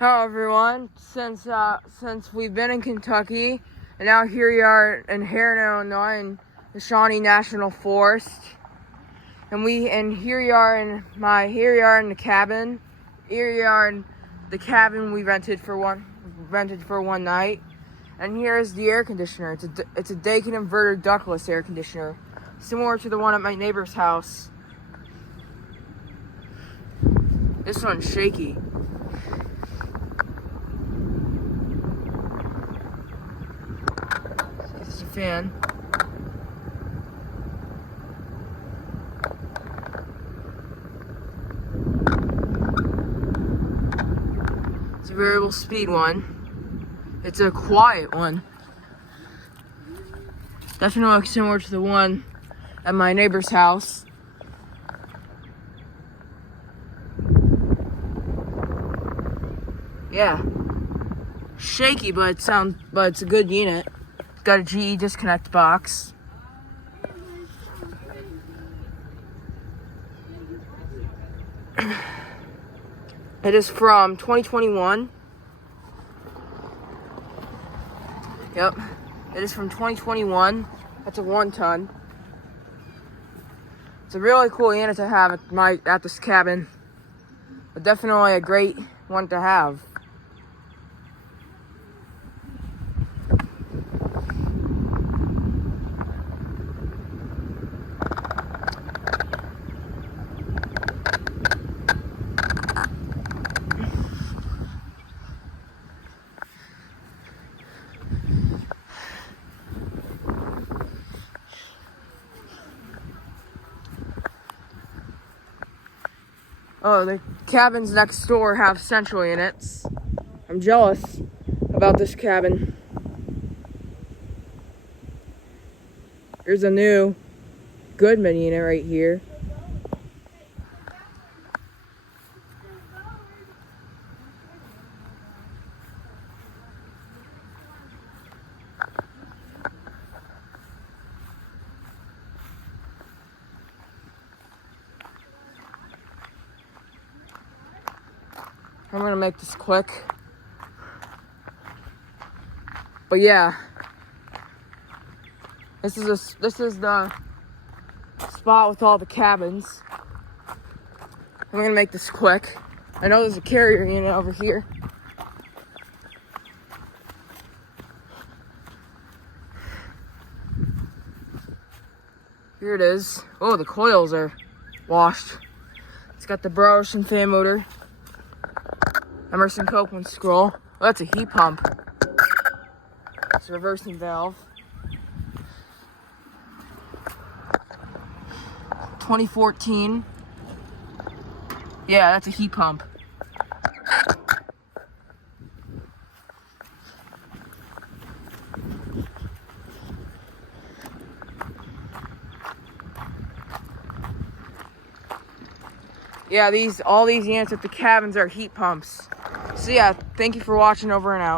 Hello everyone. Since we've been in Kentucky, and now here we are in Harron, Illinois, in the Shawnee National Forest, and here we are in the cabin. Here we are in the cabin we rented for one night, and here's the air conditioner. It's a Daikin Inverter Ductless air conditioner, similar to the one at my neighbor's house. This one's shaky. This is a fan. It's a variable speed one. It's a quiet one. Definitely similar to the one at my neighbor's house. Yeah, shaky, but it's a good unit. It's got a GE disconnect box. It is from 2021. Yep, it is from 2021. That's a 1-ton. It's a really cool unit to have at this cabin, but definitely a great one to have. Oh, the cabins next door have central units. I'm jealous about this cabin. There's a new Goodman unit right here. I'm gonna make this quick. But yeah, this is the spot with all the cabins. I'm gonna make this quick. I know there's a carrier unit over here. Here it is. Oh, the coils are washed. It's got the Burleson fan motor. Emerson Copeland scroll. Oh, that's a heat pump. It's a reversing valve. 2014. Yeah, that's a heat pump. Yeah, all these units at the cabins are heat pumps. So yeah, thank you for watching. Over and out.